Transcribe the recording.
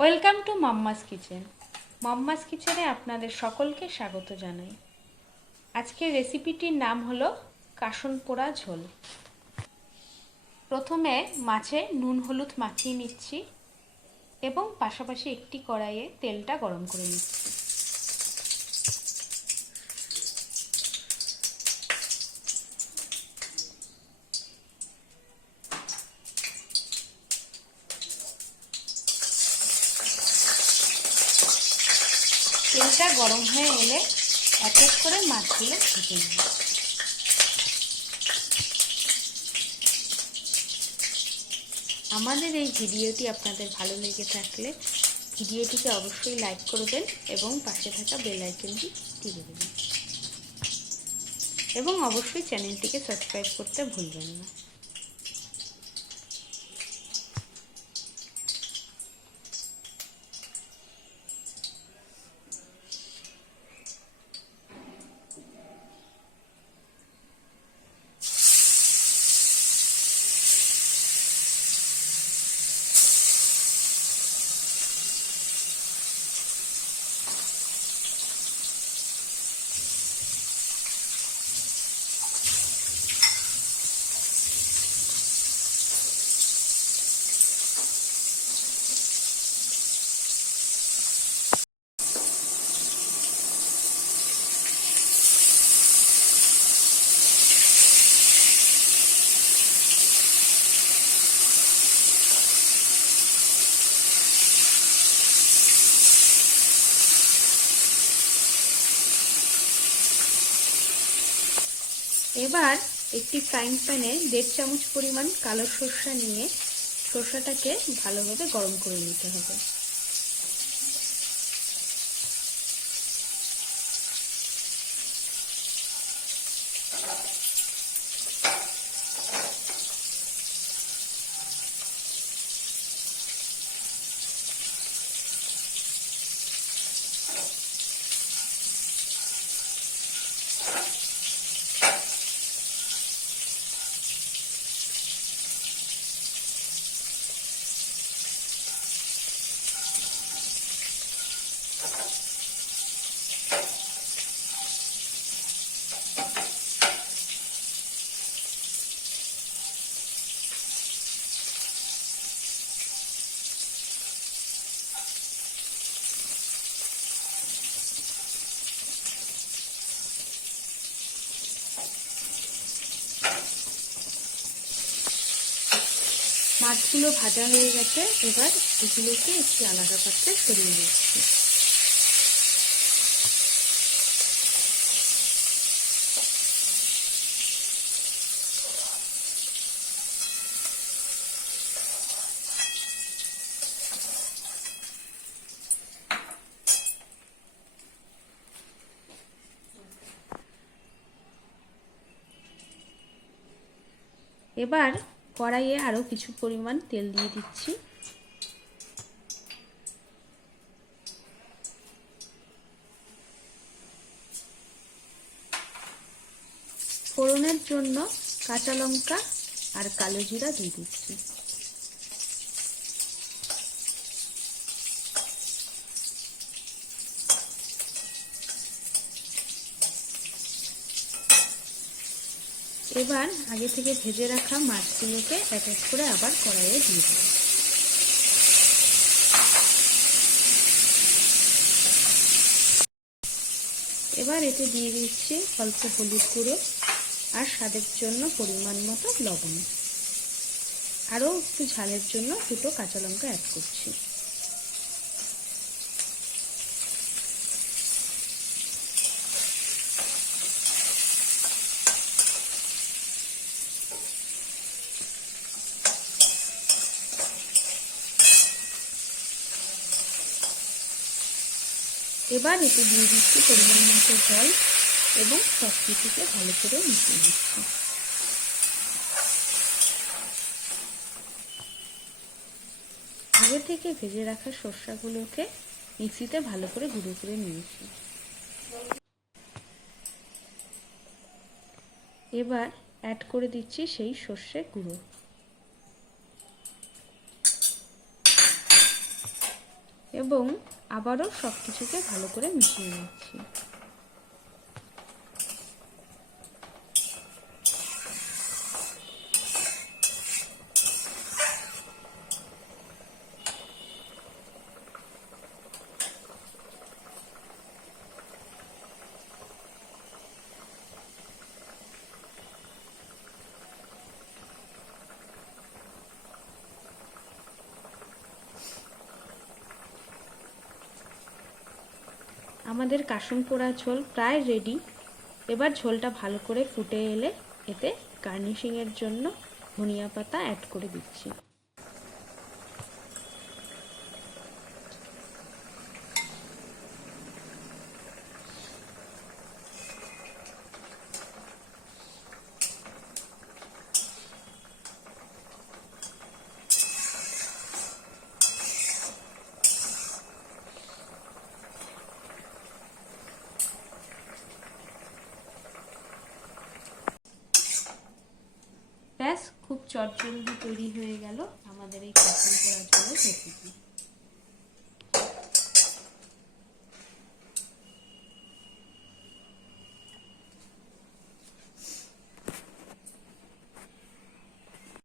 Welcome to mamma's kitchen. Mamma's কিচেনে আপনাদের সকলকে স্বাগত জানাই। আজকের রেসিপিটির নাম হলো কাসন পোড়া ঝোল। প্রথমে মাছে নুন হলুদ মাখিয়ে নিচ্ছি এবং পাশাপাশি একটি কড়াইয়ে তেলটা গরম করে নিচ্ছি। তেলটা গরম হয়ে এলে এক এক করে মাছগুলো ভেজে নেব। আমাদের এই ভিডিওটি আপনাদের ভালো লেগে থাকলে ভিডিওটিকে অবশ্যই লাইক করবেন এবং পাশে থাকা বেল আইকনটি টিপে দেবেন এবং অবশ্যই চ্যানেলটিকে সাবস্ক্রাইব করতে ভুলবেন না। এবার একটি ফ্রাইং প্যানে 1.5 চামচ পরিমাণ কালো সর্ষে নিয়ে সর্ষেটাকে ভালোভাবে গরম করে নিতে হবে। মাছগুলো ভাজা হয়ে গেছে, এবার এগুলোকে একটি আলাদা পাত্রে সরিয়ে নিচ্ছি। এবার কড়াইয়ে আরও কিছু পরিমাণ তেল দিয়ে দিচ্ছি। ফোড়নের জন্য কাঁচা লঙ্কা আর কালো জিরা দিয়ে দিচ্ছি। এবার আগে থেকে ভেজে রাখা মাছগুলোকে এক এক করে আবার কড়াইয়ে দিয়ে দেব। এবার এতে দিয়ে দিচ্ছি অল্প হলুদ গুঁড়ো আর স্বাদের জন্য পরিমাণ মতো লবণ। আরও একটু ঝালের জন্য 2টো কাঁচা লঙ্কা অ্যাড করছি। এবার এতে দিয়ে দিচ্ছি পরিমাণ মতো জল এবং সব কিছুকে ভালো করে মিশিয়ে দিচ্ছি। আগে থেকে ভেজে রাখা সর্ষেগুলোকে মিক্সিতে ভালো করে গুঁড়ো করে নিয়েছি। এবার অ্যাড করে দিচ্ছি সেই সর্ষে গুঁড়ো। এবং আবারও সব কিছুকে ভালো করে মিশিয়ে নিচ্ছি। আমাদের কাসুন পোড়া ঝোল প্রায় রেডি। এবার ঝোলটা ভালো করে ফুটে এলে এতে গার্নিশিংয়ের জন্য ধনিয়া পাতা অ্যাড করে দিচ্ছি। ব্যাস, খুব চটজলদি তৈরি হয়ে গেল আমাদের এই কাসুন পোড়া ঝোলের রেসিপি।